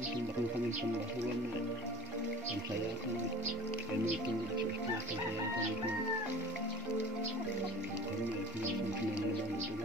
Hindi ko kami pambahuan na ang saya kami. Kami itong nagsustos ang saya kami. Kami ay pinagpuntunan na lang ito.